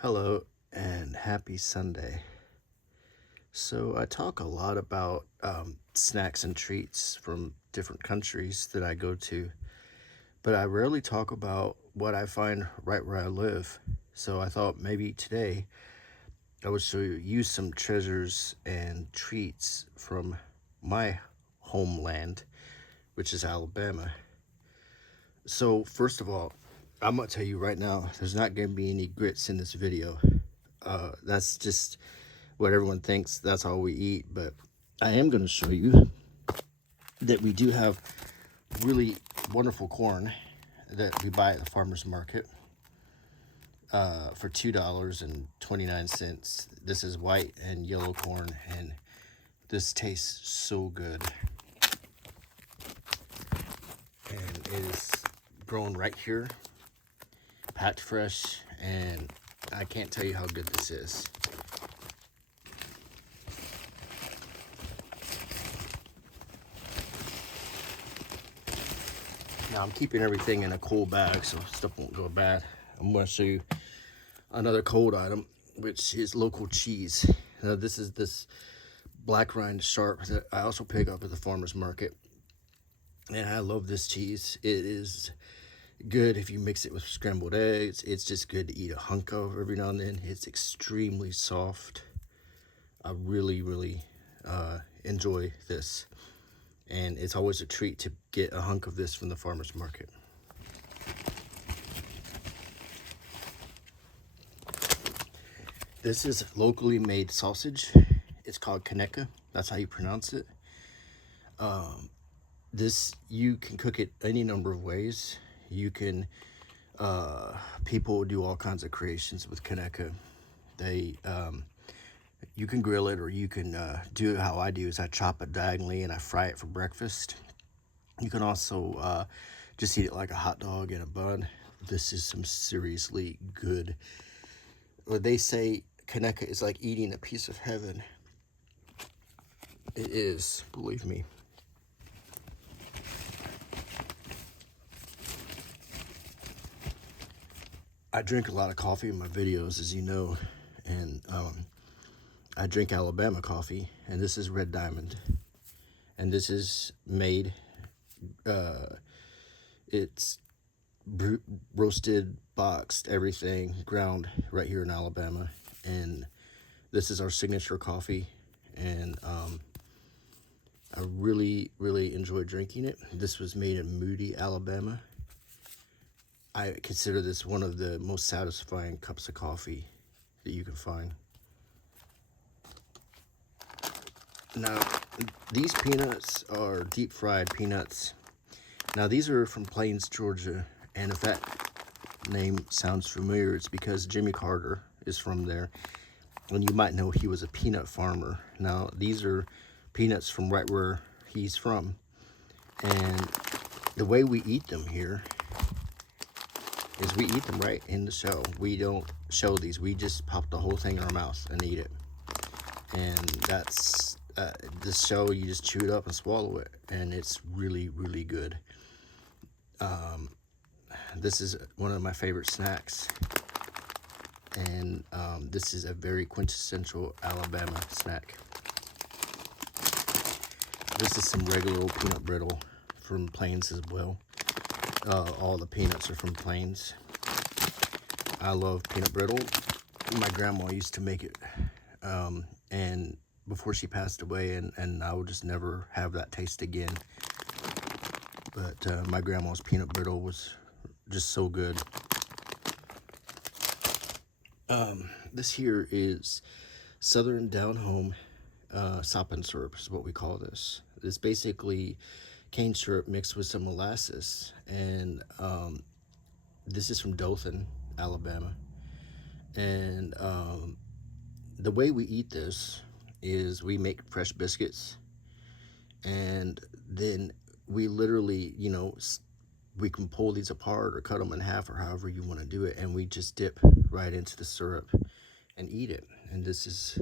Hello and happy Sunday. So, I talk a lot about snacks and treats from different countries that I go to, but I rarely talk about what I find right where I live. So, I thought maybe today I would show you some treasures and treats from my homeland, which is Alabama. So, first of all, I'm going to tell you right now, there's not going to be any grits in this video. That's just what everyone thinks that's all we eat, but I am going to show you that we do have really wonderful corn that we buy at the farmer's market for $2.29. This is white and yellow corn, and this tastes so good. And it is grown right here, packed fresh, and I can't tell you how good this is. Now I'm keeping everything in a cold bag so stuff won't go bad. I'm going to show you another cold item, which is local cheese. Now this is this black rind sharp that I also pick up at the farmer's market. And I love this cheese. It is good if you mix it with scrambled eggs. It's just good to eat a hunk of every now and then. It's extremely soft. I really enjoy this. And it's always a treat to get a hunk of this from the farmer's market. This is locally made sausage. It's called Conecuh. That's how you pronounce it. This, you can cook it any number of ways. You can, people do all kinds of creations with Conecuh. You can grill it, or you can do it how I do, is I chop it diagonally and I fry it for breakfast. You can also just eat it like a hot dog in a bun. This is some seriously good. Well, they say Conecuh is like eating a piece of heaven. It is, believe me. I drink a lot of coffee in my videos, as you know, and I drink Alabama coffee, and this is Red Diamond, and this is made, it's roasted, boxed, everything, ground right here in Alabama, and this is our signature coffee, and I really enjoy drinking it. This was made in Moody, Alabama. I consider this one of the most satisfying cups of coffee that you can find. Now, these peanuts are deep fried peanuts. Now, these are from Plains, Georgia, and if that name sounds familiar, it's because Jimmy Carter is from there, and you might know he was a peanut farmer. Now, these are peanuts from right where he's from, and the way we eat them here is we eat them right in the shell. We don't shell these. We just pop the whole thing in our mouth and eat it. And that's this shell, you just chew it up and swallow it, and it's really good. This is one of my favorite snacks, and this is a very quintessential Alabama snack. This is some regular old peanut brittle from Plains as well. All the peanuts are from Plains. I love peanut brittle. My grandma used to make it, and before she passed away, and I will just never have that taste again. But my grandma's peanut brittle was just so good. This here is Southern Down Home sop and syrup is what we call this. It's basically cane syrup mixed with some molasses, and this is from Dothan, Alabama. And the way we eat this is we make fresh biscuits, and then we literally, we can pull these apart or cut them in half or however you want to do it, and we just dip right into the syrup and eat it. And this is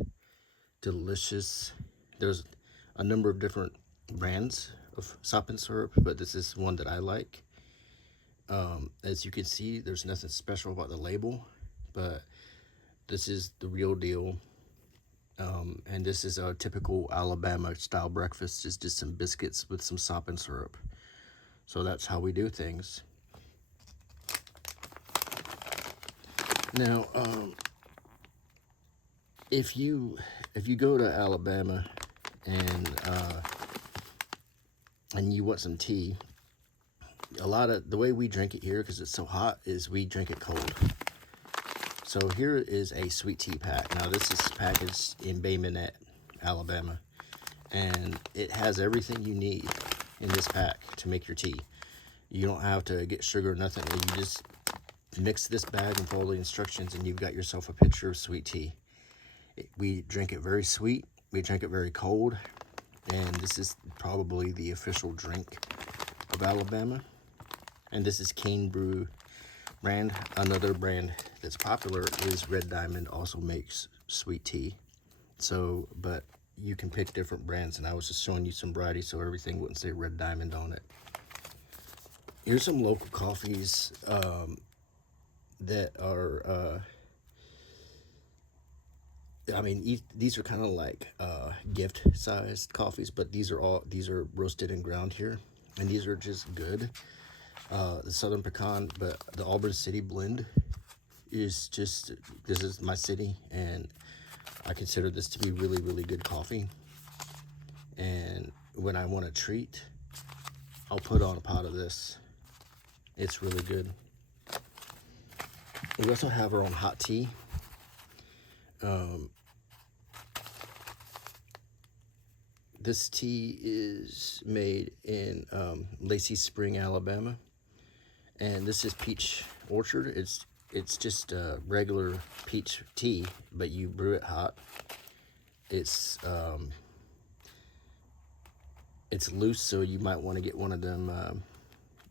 delicious. There's a number of different brands of sop and syrup, but this is one that I like. As you can see, there's nothing special about the label, but This is the real deal. And this is a typical Alabama style breakfast. It's just some biscuits with some sop and syrup. So that's how we do things. Now, if you go to Alabama and you want some tea, a lot of the way we drink it here, because it's so hot, is we drink it cold. So here is a sweet tea pack. Now this is packaged in Bay Minette, Alabama, and it has everything you need in this pack to make your tea. You don't have to get sugar or nothing. You just mix this bag and follow the instructions, and you've got yourself a pitcher of sweet tea. We drink it very sweet. We drink it very cold, and this is probably the official drink of Alabama. And this is Cane Brew brand. Another brand that's popular is Red Diamond, also makes sweet tea. So, but you can pick different brands, and I was just showing you some variety so everything wouldn't say Red Diamond on it. Here's some local coffees that are, I mean, these are kind of like gift-sized coffees, but these are roasted and ground here, and these are just good. The Southern Pecan, but the Auburn City blend is just, this is my city, and I consider this to be really, really good coffee. And when I want a treat, I'll put on a pot of this. It's really good. We also have our own hot tea. This tea is made in Lacey Spring, Alabama, and this is Peach Orchard. It's just a regular peach tea, but you brew it hot. It's loose, so you might want to get one of them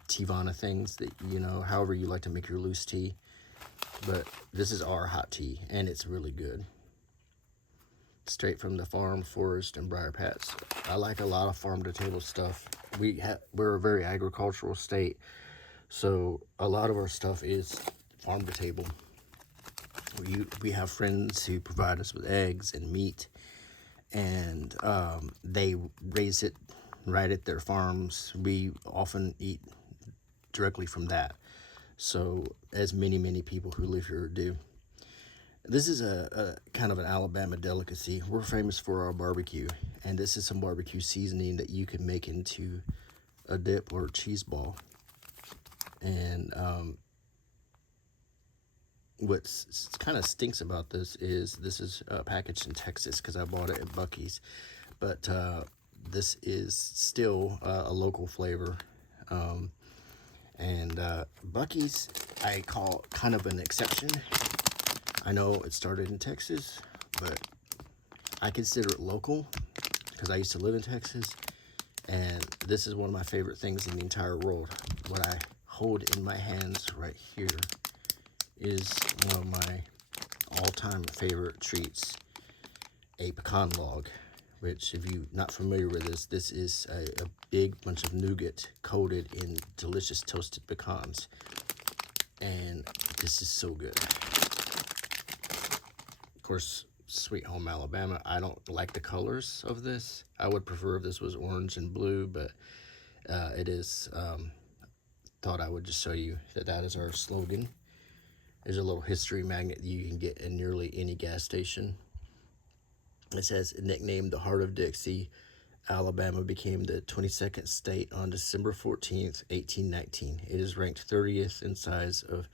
Teavana things that, you know, however you like to make your loose tea. But this is our hot tea, and it's really good. Straight from the farm, forest, and briar patch. I like a lot of farm-to-table stuff. We're a very agricultural state, so a lot of our stuff is farm-to-table. We have friends who provide us with eggs and meat, and they raise it right at their farms. We often eat directly from that, so as many people who live here do. This is a kind of an Alabama delicacy. We're famous for our barbecue, and this is some barbecue seasoning that you can make into a dip or a cheese ball. And what kind of stinks about this is packaged in Texas, because I bought it at Buc-ee's, but this is still a local flavor. And Buc-ee's I call kind of an exception. I know it started in Texas, but I consider it local because I used to live in Texas, and this is one of my favorite things in the entire world. What I hold in my hands right here is one of my all-time favorite treats, a pecan log, which, if you're not familiar with this is a big bunch of nougat coated in delicious toasted pecans, and this is so good. Of course, Sweet Home Alabama, I don't like the colors of this. I would prefer if this was orange and blue, but it is. Thought I would just show you that is our slogan. There's a little history magnet that you can get in nearly any gas station. It says, nicknamed the Heart of Dixie, Alabama became the 22nd state on December 14th, 1819. It is ranked 30th in size of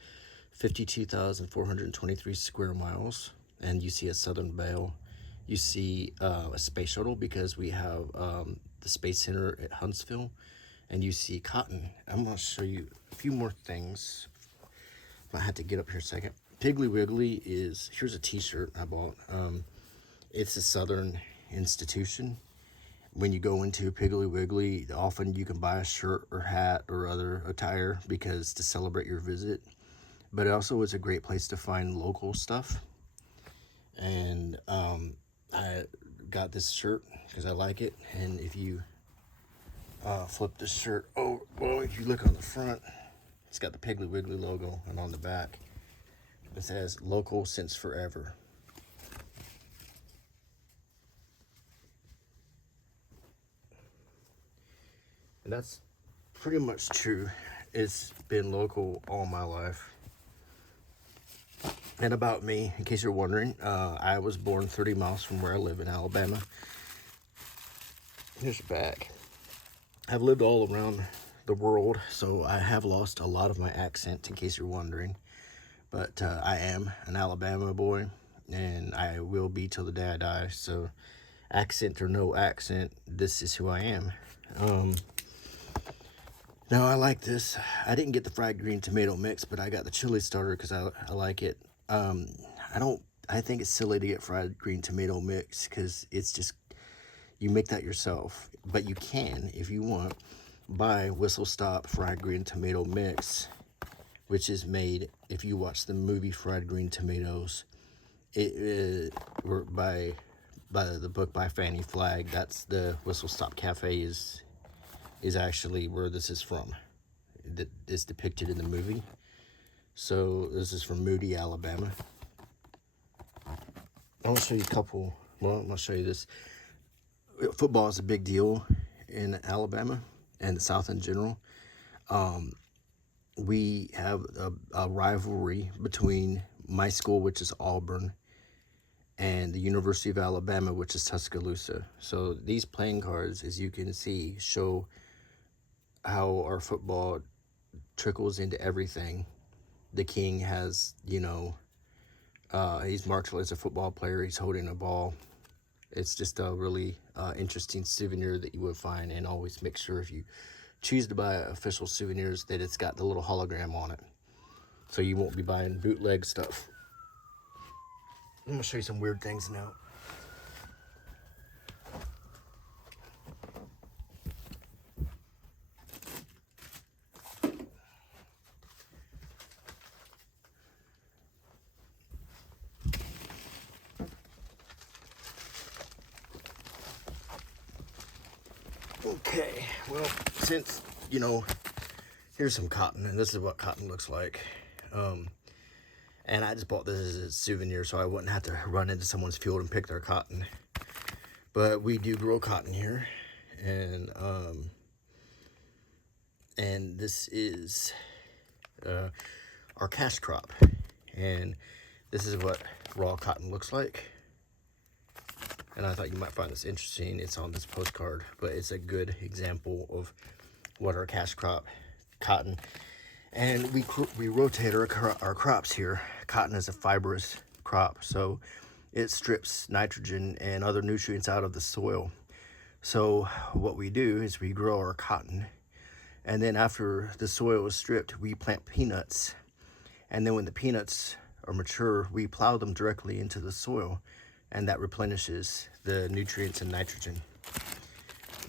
52,423 square miles. And you see a Southern Belle. You see a space shuttle, because we have the Space Center at Huntsville. And you see cotton. I'm going to show you a few more things. I had to get up here a second. Piggy Wiggly is, here's a t-shirt I bought. It's a Southern institution. When you go into Piggy Wiggly, often you can buy a shirt or hat or other attire because to celebrate your visit. But it also is a great place to find local stuff. And I got this shirt because I like it. And if you flip this shirt, if you look on the front, it's got the Piggly Wiggly logo, and on the back, It says local since forever. And that's pretty much true. It's been local all my life. And about me, in case you're wondering, I was born 30 miles from where I live in Alabama. Here's your bag. I've lived all around the world, so I have lost a lot of my accent, in case you're wondering. But I am an Alabama boy, and I will be till the day I die. So accent or no accent, this is who I am. Now I like this. I didn't get the fried green tomato mix, but I got the chili starter because I like it. I think it's silly to get fried green tomato mix because it's just, you make that yourself. But you can, if you want, buy Whistle Stop fried green tomato mix, which is made, if you watch the movie Fried Green Tomatoes, were by the book by Fannie Flagg. That's the Whistle Stop Cafe is actually where this is from. That is depicted in the movie. So this is from Moody, Alabama. I want to show you a couple. Well, I'm going to show you this. Football is a big deal in Alabama and the South in general. We have a rivalry between my school, which is Auburn, and the University of Alabama, which is Tuscaloosa. So these playing cards, as you can see, show how our football trickles into everything. The king has, he's marked as a football player. He's holding a ball. It's just a really interesting souvenir that you would find, and always make sure if you choose to buy official souvenirs that it's got the little hologram on it, so you won't be buying bootleg stuff. I'm gonna show you some weird things now. Okay, well, since, here's some cotton, and this is what cotton looks like. And I just bought this as a souvenir so I wouldn't have to run into someone's field and pick their cotton. But we do grow cotton here, and this is our cash crop. And this is what raw cotton looks like. And I thought you might find this interesting. It's on this postcard, but it's a good example of what our cash crop, cotton. And we rotate our crops here. Cotton is a fibrous crop, so it strips nitrogen and other nutrients out of the soil. So what we do is we grow our cotton, and then after the soil is stripped, we plant peanuts. And then when the peanuts are mature, we plow them directly into the soil, and that replenishes the nutrients and nitrogen.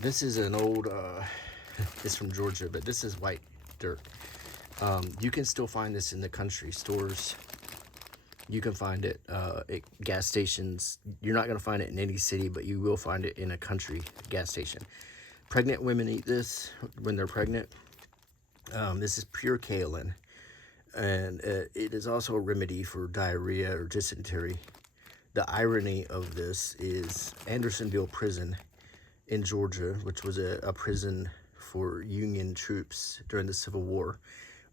This is an old, it's from Georgia, but this is white dirt. You can still find this in the country stores. You can find it at gas stations. You're not going to find it in any city, but you will find it in a country gas station. Pregnant women eat this when they're pregnant. This is pure kaolin, and it is also a remedy for diarrhea or dysentery. The irony of this is Andersonville Prison in Georgia, which was a prison for Union troops during the Civil War,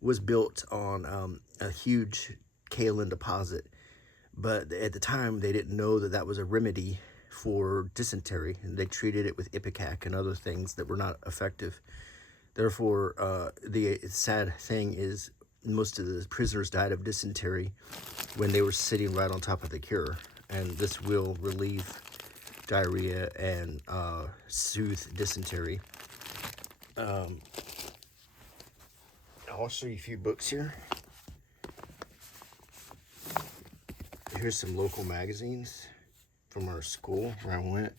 was built on a huge kaolin deposit. But at the time, they didn't know that that was a remedy for dysentery, and they treated it with ipecac and other things that were not effective. Therefore, the sad thing is most of the prisoners died of dysentery when they were sitting right on top of the cure. And this will relieve diarrhea and soothe dysentery. I'll show you a few books here. Here's some local magazines from our school where I went.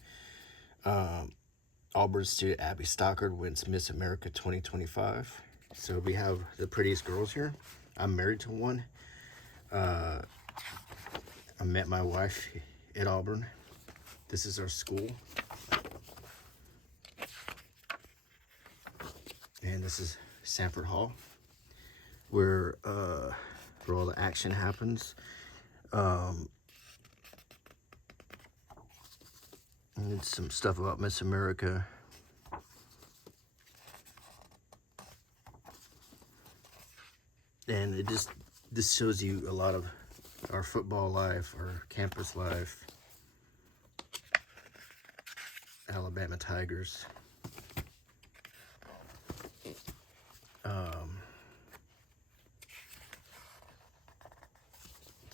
Auburn student Abby Stockard wins Miss America 2025. So we have the prettiest girls here. I'm married to one. I met my wife at Auburn. This is our school. And this is Sanford Hall, where where all the action happens. And some stuff about Miss America. And this shows you a lot of our football life, our campus life. Alabama Tigers.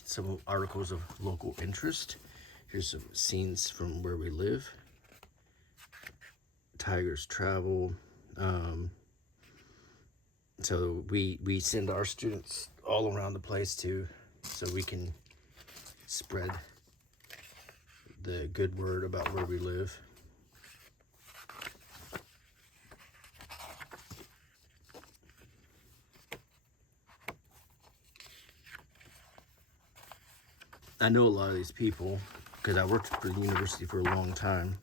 Some articles of local interest. Here's some scenes from where we live. Tigers travel. So we send our students all around the place too, so we can spread the good word about where we live. I know a lot of these people because I worked for the university for a long time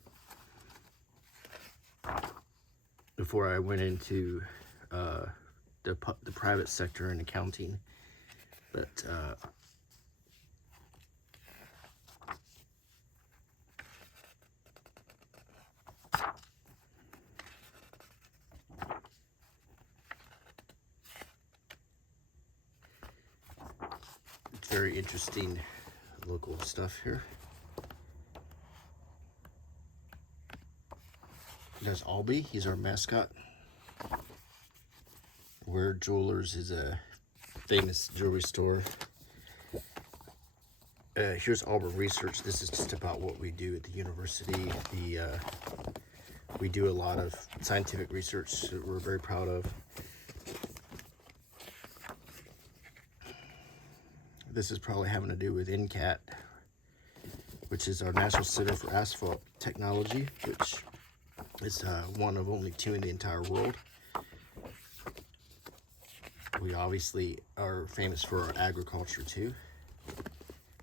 before I went into the private sector in accounting. But it's very interesting local stuff here. There's Albie, he's our mascot. Where Jewelers is a famous jewelry store. Here's Auburn Research. This is just about what we do at the university. We do a lot of scientific research that we're very proud of. This is probably having to do with NCAT, which is our National Center for Asphalt Technology, which is one of only 2 in the entire world. We obviously are famous for our agriculture too.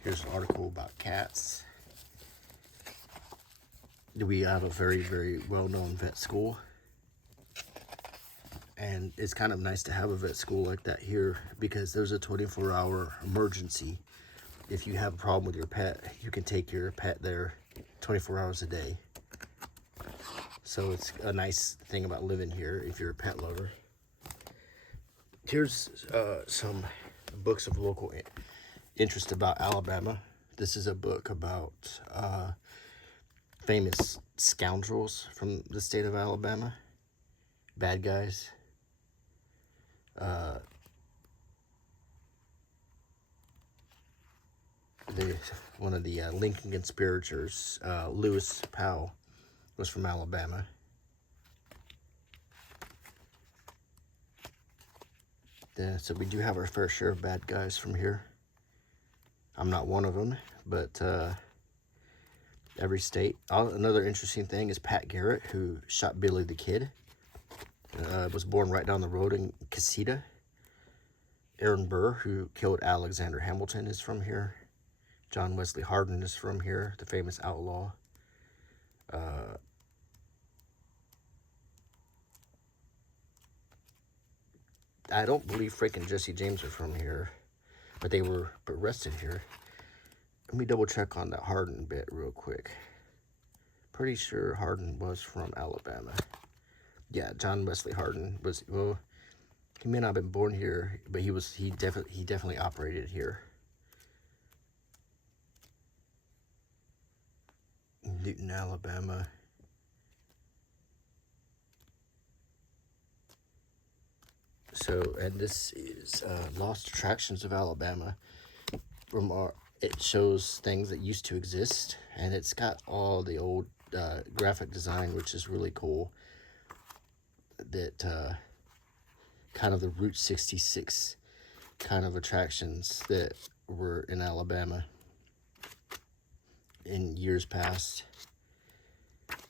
Here's an article about cats. We have a very, very well-known vet school. And it's kind of nice to have a vet school like that here because there's a 24-hour emergency. If you have a problem with your pet, you can take your pet there 24 hours a day. So it's a nice thing about living here if you're a pet lover. Here's some books of local interest about Alabama. This is a book about famous scoundrels from the state of Alabama. Bad guys. One of the Lincoln conspirators, Lewis Powell, was from Alabama. So we do have our fair share of bad guys from here. I'm not one of them, but every state. Another interesting thing is Pat Garrett, who shot Billy the Kid. Was born right down the road in Casita. Aaron Burr, who killed Alexander Hamilton, is from here. John Wesley Hardin is from here, the famous outlaw. I don't believe Frank and Jesse James are from here, but they were arrested here. Let me double check on that Hardin bit real quick. Pretty sure Hardin was from Alabama. Yeah, John Wesley Hardin was, well, he may not have been born here, but he definitely operated here. Newton, Alabama. So, and this is Lost Attractions of Alabama. It shows things that used to exist, and it's got all the old graphic design, which is really cool. That kind of the Route 66 kind of attractions that were in Alabama in years past.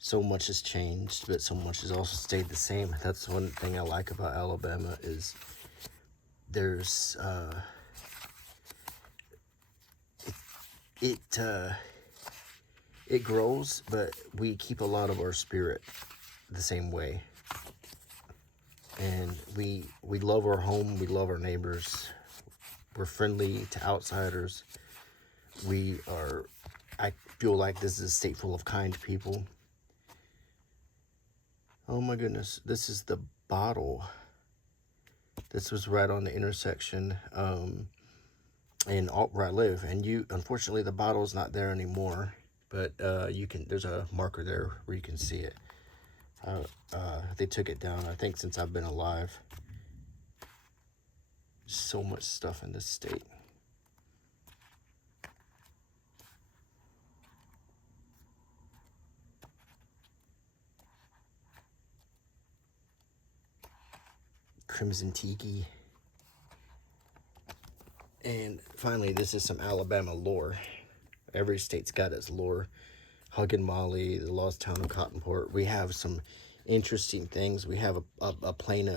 So much has changed, but so much has also stayed the same. That's one thing I like about Alabama is there's it grows, but we keep a lot of our spirit the same way. And we love our home, we love our neighbors, We're friendly to outsiders. I feel like this is a state full of kind people. Oh my goodness, this is the bottle. This was right on the intersection where I live, and unfortunately the bottle's not there anymore, but there's a marker there where you can see it. They took it down, I think, since I've been alive. So much stuff in this state. Crimson Tiki. And finally, this is some Alabama lore. Every state's got its lore. Hug and Molly, the lost town of Cottonport. We have some interesting things. We have a pane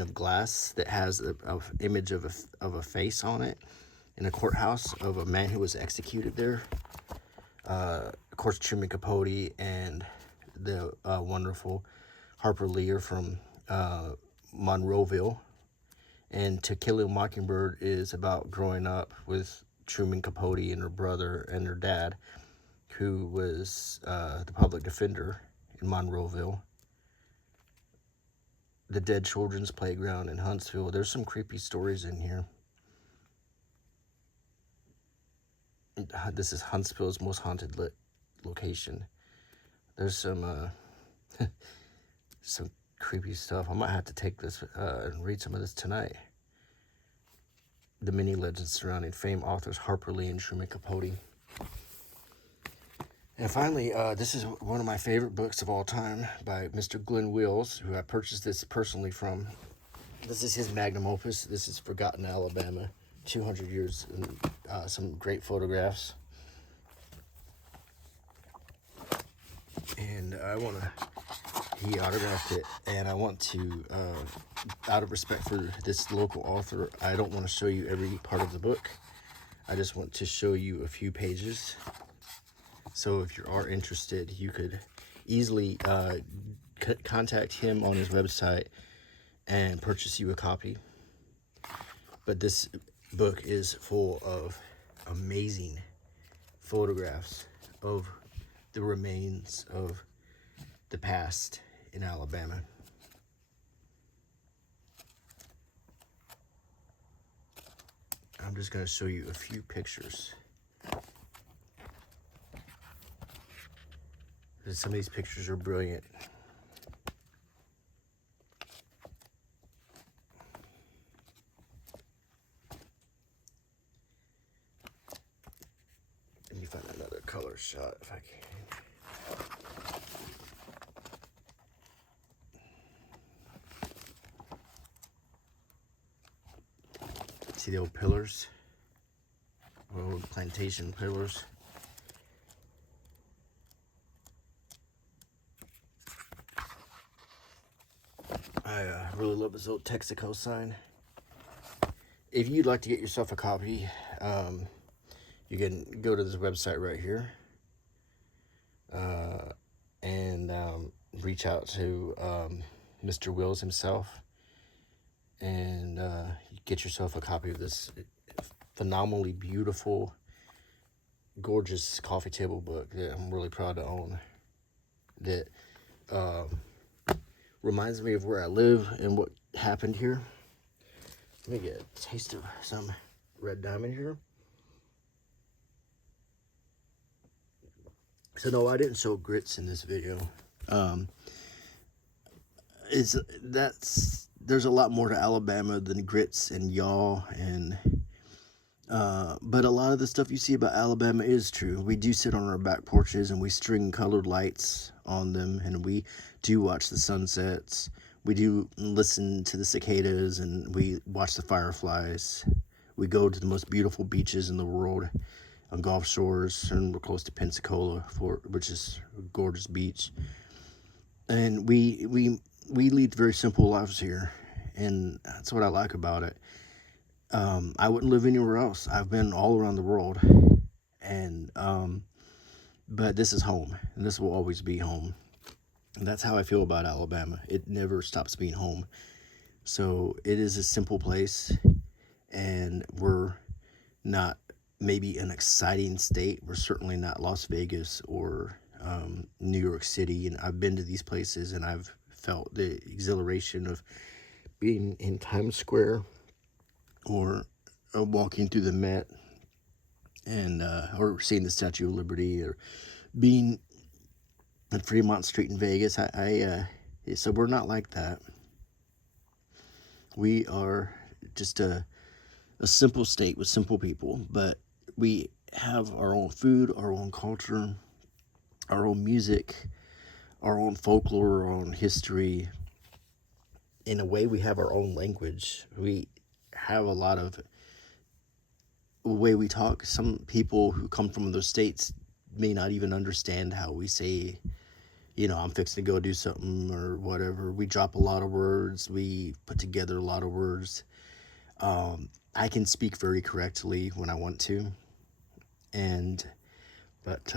of glass that has an image of a face on it in a courthouse of a man who was executed there. Of course, Truman Capote and the wonderful Harper Lee are from Monroeville. And To Kill a Mockingbird is about growing up with Truman Capote and her brother and her dad, who was the public defender in Monroeville. The Dead Children's Playground in Huntsville. There's some creepy stories in here. This is Huntsville's most haunted location. There's some some creepy stuff. I might have to take this and read some of this tonight. The many legends surrounding famed authors Harper Lee and Truman Capote. And finally, this is one of my favorite books of all time by Mr. Glenn Wills, who I purchased this personally from. This is his magnum opus. This is Forgotten Alabama, 200 years, and some great photographs. And he autographed it, and I want to, out of respect for this local author, I don't want to show you every part of the book. I just want to show you a few pages. So if you are interested, you could easily contact him on his website and purchase you a copy. But this book is full of amazing photographs of the remains of the past in Alabama. I'm just going to show you a few pictures. Some of these pictures are brilliant. Let me find another color shot if I can. See the old pillars? Old plantation pillars. I really love this old Texaco sign. If you'd like to get yourself a copy, you can go to this website right here and reach out to Mr. Wills himself and get yourself a copy of this phenomenally beautiful, gorgeous coffee table book that I'm really proud to own. That reminds me of where I live and what happened here. Let me get a taste of some red diamond here. So no, I didn't show grits in this video. There's a lot more to Alabama than grits and y'all, and but a lot of the stuff you see about Alabama is true. We do sit on our back porches and we string colored lights on them, and we do watch the sunsets. We do listen to the cicadas, and we watch the fireflies. We go to the most beautiful beaches in the world on Gulf Shores, and we're close to Pensacola, which is a gorgeous beach. And we lead very simple lives here, and that's what I like about it. I wouldn't live anywhere else. I've been all around the world, and but this is home, and this will always be home. And that's how I feel about Alabama. It never stops being home. So it is a simple place, and we're not maybe an exciting state. We're certainly not Las Vegas or New York City, and I've been to these places and I've felt the exhilaration of being in Times Square or walking through the Met and or seeing the Statue of Liberty or being on Fremont Street in Vegas. So we're not like that. We are just a simple state with simple people, but we have our own food, our own culture, our own music, our own folklore, our own history. In a way, we have our own language. We have a lot of way we talk. Some people who come from those states may not even understand how we say, I'm fixing to go do something or whatever. We drop a lot of words. We put together a lot of words. I can speak very correctly when I want to. But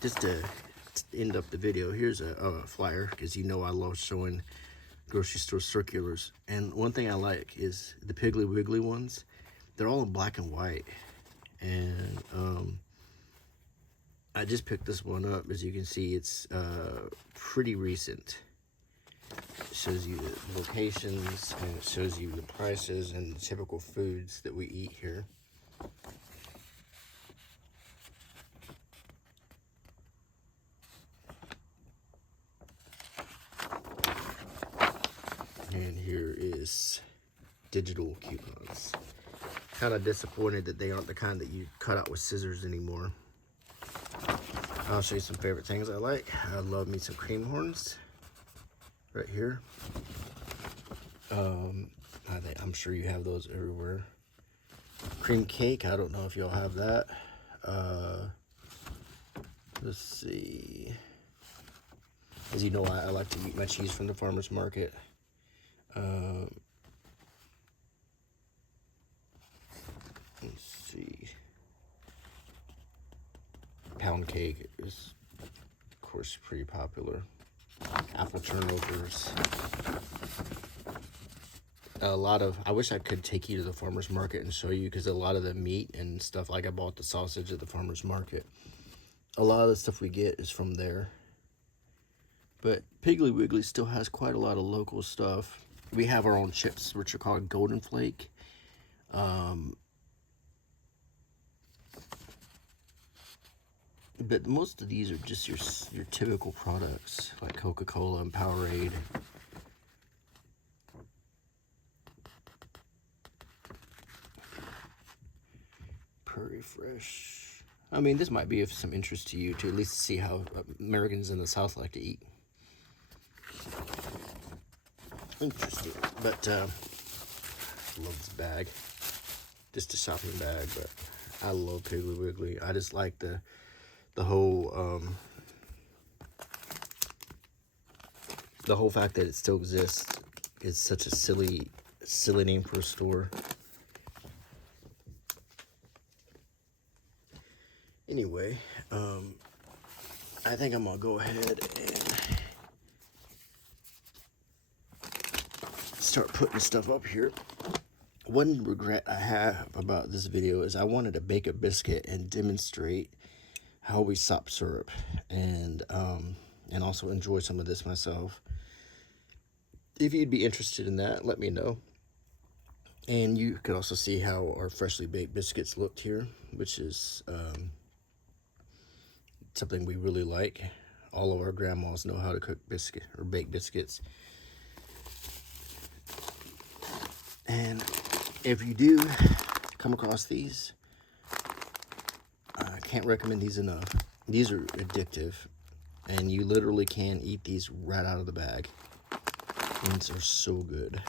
just to end up the video, here's a flyer, because I love showing grocery store circulars. And one thing I like is the Piggly Wiggly ones. They're all in black and white. And I just picked this one up. As you can see, it's pretty recent. It shows you the locations, and it shows you the prices and the typical foods that we eat here. And here is digital coupons. Kind of disappointed that they aren't the kind that you cut out with scissors anymore. I'll show you some favorite things I like. I love me some cream horns right here. I'm sure you have those everywhere. Cream cake, I don't know if y'all have that. Let's see. As you know, I like to eat my cheese from the farmer's market. Let's see. Pound cake is, of course, pretty popular. Apple turnovers. I wish I could take you to the farmer's market and show you, because a lot of the meat and stuff, like I bought the sausage at the farmer's market. A lot of the stuff we get is from there. But Piggly Wiggly still has quite a lot of local stuff. We have our own chips, which are called Golden Flake. But most of these are just your typical products, like Coca-Cola and Powerade. Prairie Fresh. I mean, this might be of some interest to you, to at least see how Americans in the South like to eat. Interesting. But I love this bag. Just a shopping bag, but I love Piggly Wiggly. I just like the whole fact that it still exists. Is such a silly name for a store. Anyway, I think I'm gonna go ahead and start putting stuff up here. One regret I have about this video is I wanted to bake a biscuit and demonstrate how we sop syrup, and also enjoy some of this myself. If you'd be interested in that, let me know. And you can also see how our freshly baked biscuits looked here, which is something we really like. All of our grandmas know how to cook biscuit or bake biscuits. And if you do come across these, I can't recommend these enough. These are addictive, and you literally can eat these right out of the bag. These are so good.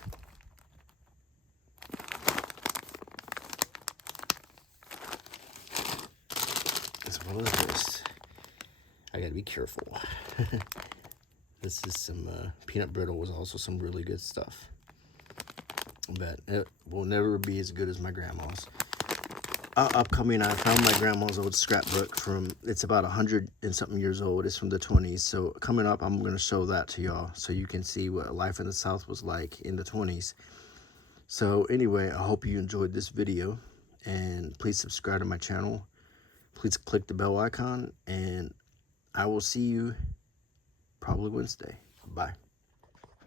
As well as this. I gotta be careful. This is some peanut brittle, was also some really good stuff. But it will never be as good as my grandma's. Upcoming, I found my grandma's old scrapbook it's about 100 and something years old. It's from the 20s. So coming up, I'm going to show that to y'all so you can see what life in the South was like in the 20s. So anyway, I hope you enjoyed this video, and please subscribe to my channel. Please click the bell icon, and I will see you probably Wednesday. Bye.